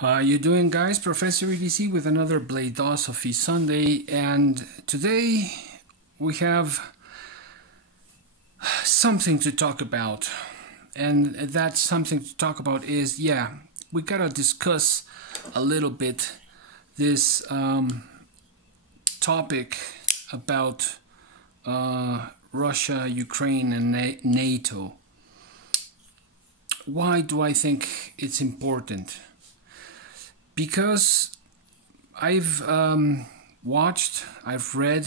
How you doing, guys? Professor EDC with another Bladosophy Sunday, and today we have something to talk about, and that something to talk about is, we gotta discuss a little bit this topic about Russia, Ukraine, and NATO. Why do I think it's important? Because I've watched, I've read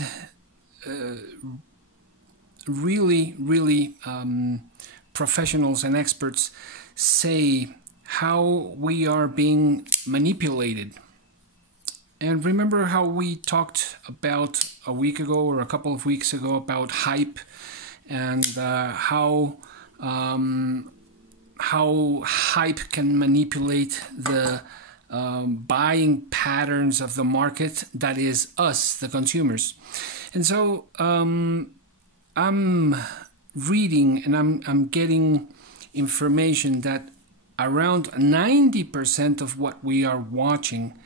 really professionals and experts say how we are being manipulated. And remember how we talked about a week ago or a couple of weeks ago about hype and how hype can manipulate the buying patterns of the market, that is us, the consumers. And so I'm reading and I'm getting information that around 90% of what we are watching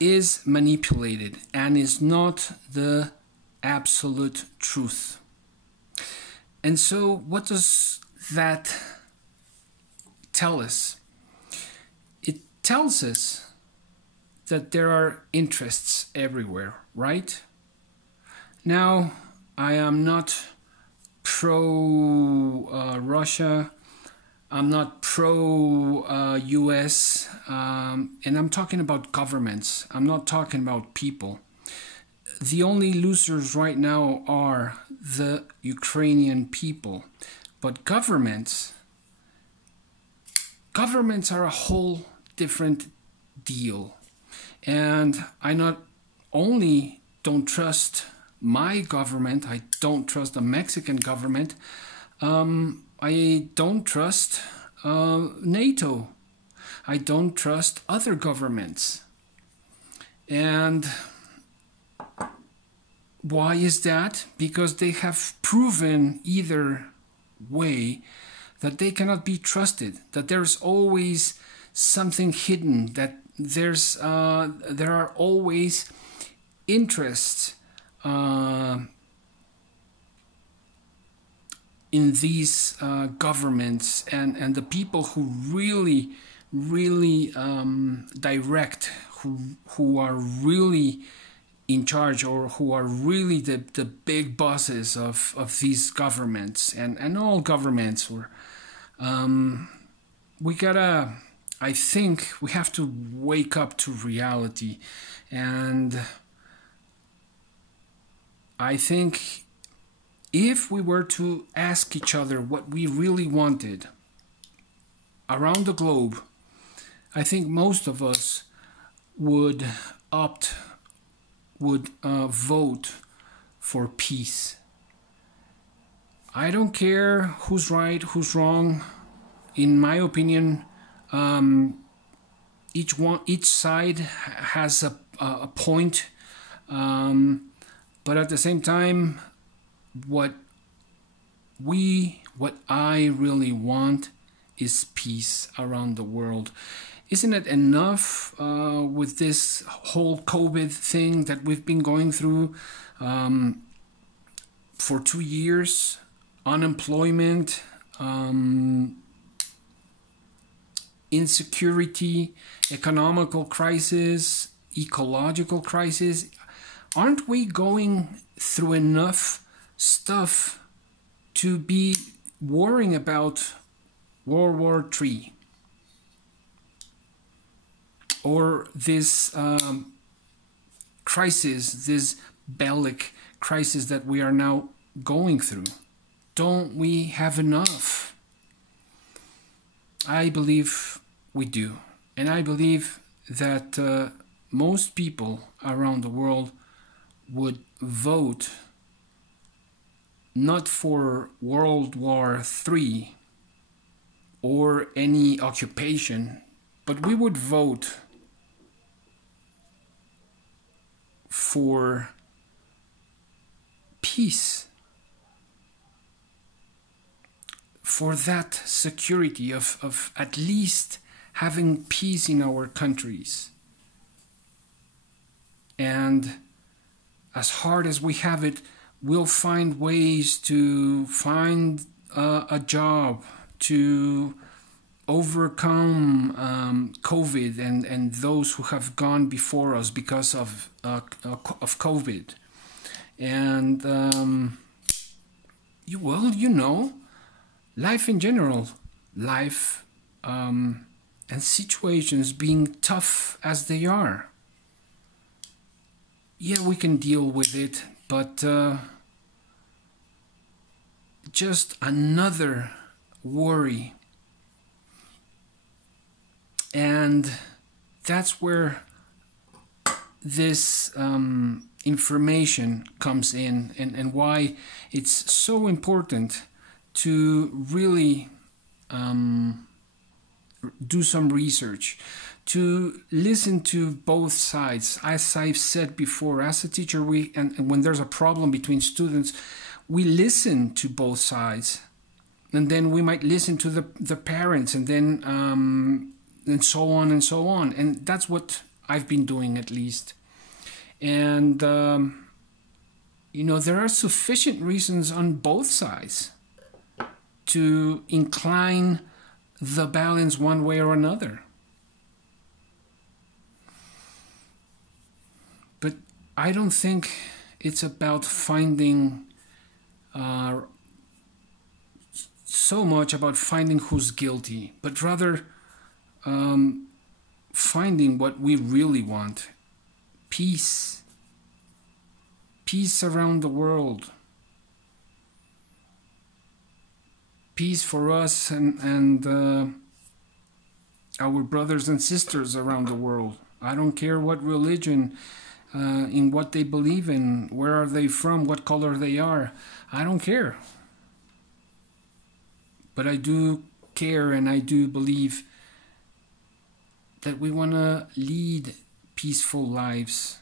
is manipulated and is not the absolute truth. And so what does that tell us? Tells us that there are interests everywhere, right? Now, I am not pro-Russia, I'm not pro-US, and I'm talking about governments. I'm not talking about people. The only losers right now are the Ukrainian people. But governments are a whole different deal. And I not only don't trust my government, I don't trust the Mexican government, I don't trust NATO, I don't trust other governments. And why is that? Because they have proven either way that they cannot be trusted, that there's always something hidden, that there are always interests in these governments, and the people who really direct, who are really in charge, or who are really the big bosses of these governments and all governments. Or I think we have to wake up to reality. And I think if we were to ask each other what we really wanted around the globe, I think most of us would vote for peace. I don't care who's right, who's wrong. In my opinion, each side has a point, but at the same time, what I really want is peace around the world. Isn't it enough with this whole COVID thing that we've been going through for 2 years? Unemployment, insecurity, economical crisis, ecological crisis. Aren't we going through enough stuff to be worrying about World War III? Or this crisis, this bellic crisis that we are now going through? Don't we have enough? I believe we do. And I believe that most people around the world would vote not for World War III or any occupation, but we would vote for peace, for that security of at least having peace in our countries. And as hard as we have it, we'll find ways to find a job, to overcome COVID and those who have gone before us because of COVID. And life in general, life and situations being tough as they are. Yeah, we can deal with it, but just another worry. And that's where this information comes in, and why it's so important to really do some research, to listen to both sides. As I've said before, as a teacher, and when there's a problem between students, we listen to both sides, and then we might listen to the parents, and then and so on and so on. And that's what I've been doing, at least. And there are sufficient reasons on both sides to incline the balance one way or another. But I don't think it's about finding so much about finding who's guilty, but rather finding what we really want. Peace. Peace around the world. Peace for us and our brothers and sisters around the world. I don't care what religion, in what they believe in, where are they from, what color they are. I don't care. But I do care, and I do believe that we want to lead peaceful lives.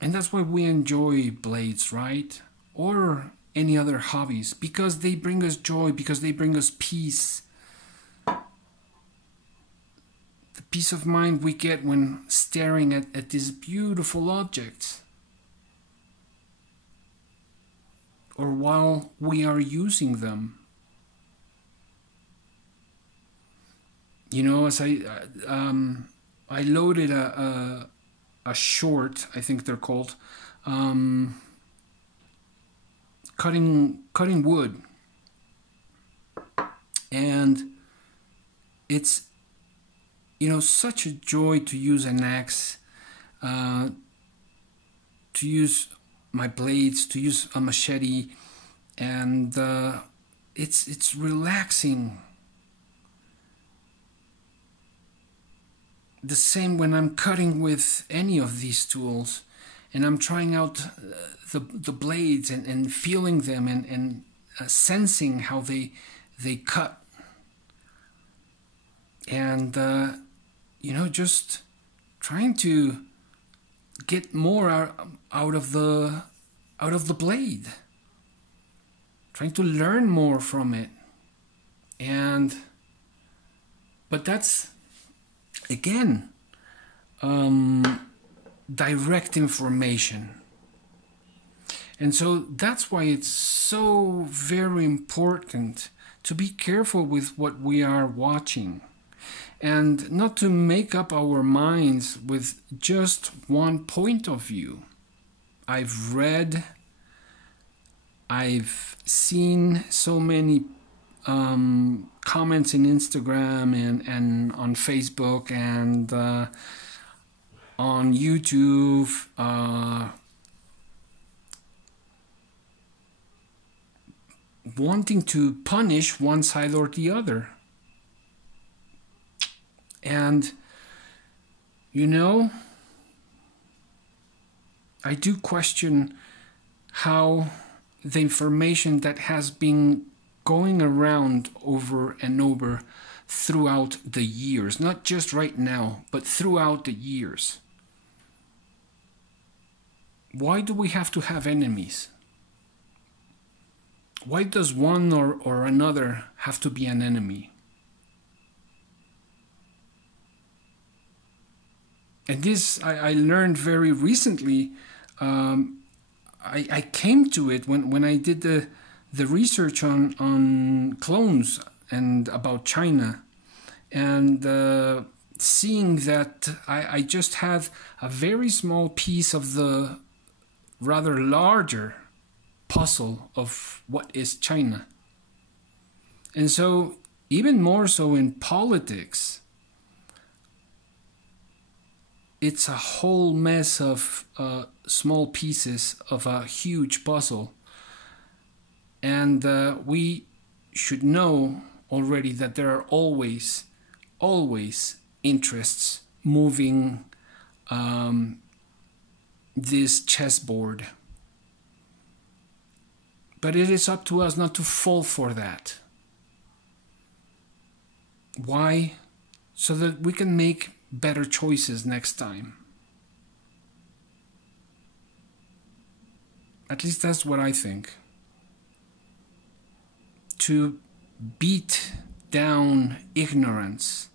And that's why we enjoy blades, right? Or any other hobbies, because they bring us joy, because they bring us peace. The peace of mind we get when staring at these beautiful objects, or while we are using them. As I loaded a short, I think they're called, cutting wood, and it's such a joy to use an axe, to use my blades, to use a machete, and it's relaxing. The same when I'm cutting with any of these tools, and I'm trying out the blades and feeling them and sensing how they cut, and just trying to get more out of the blade, trying to learn more from it. But that's again direct information. And so that's why it's so very important to be careful with what we are watching, and not to make up our minds with just one point of view. I've read, I've seen so many comments in Instagram and on Facebook and on YouTube, wanting to punish one side or the other. And I do question how the information that has been going around over and over throughout the years, not just right now, but throughout the years. Why do we have to have enemies? Why does one or another have to be an enemy? And this I learned very recently. I came to it when I did the research on clones and about China, and seeing that I just had a very small piece of the rather larger puzzle of what is China. And so, even more so in politics, it's a whole mess of small pieces of a huge puzzle. And we should know already that there are always interests moving this chessboard. But it is up to us not to fall for that. Why? So that we can make better choices next time. At least that's what I think. To beat down ignorance,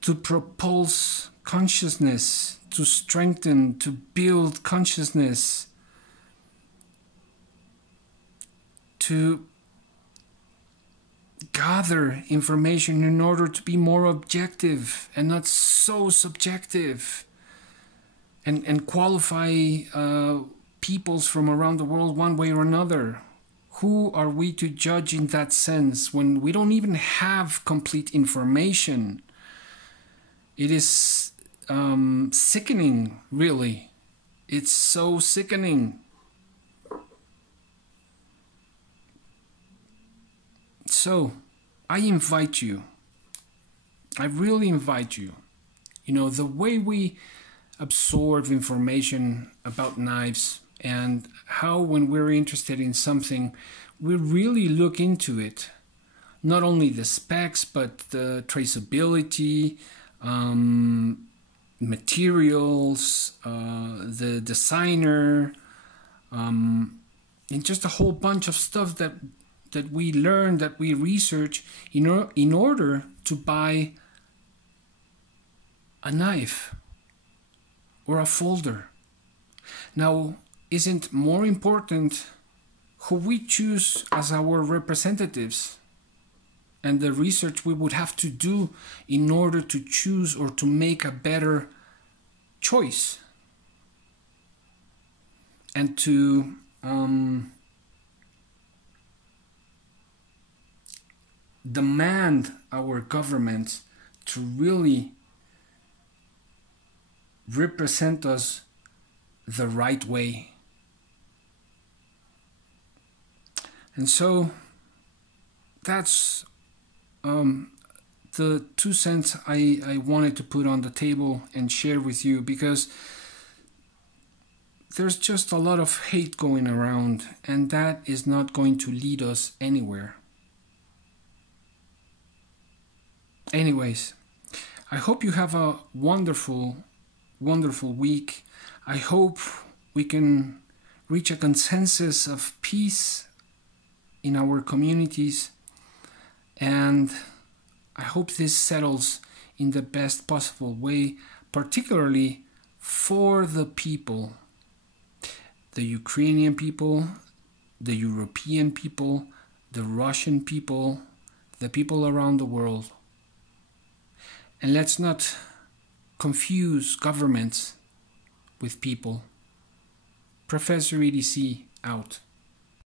to propulse consciousness, to strengthen, to build consciousness, to gather information in order to be more objective and not so subjective, and qualify peoples from around the world one way or another. Who are we to judge in that sense when we don't even have complete information? It is sickening, really. It's so sickening. So, I invite you, I really invite you, the way we absorb information about knives and how when we're interested in something, we really look into it. Not only the specs, but the traceability, materials, the designer, and just a whole bunch of stuff that we learn, that we research in order to buy a knife or a folder. Now, isn't more important who we choose as our representatives and the research we would have to do in order to choose or to make a better choice and to demand our government to really represent us the right way. And so that's the 2 cents I wanted to put on the table and share with you, because there's just a lot of hate going around, and that is not going to lead us anywhere. Anyways, I hope you have a wonderful, wonderful week. I hope we can reach a consensus of peace in our communities, and I hope this settles in the best possible way, particularly for the people, the Ukrainian people, the European people, the Russian people, the people around the world. And let's not confuse governments with people. Professor EDC out.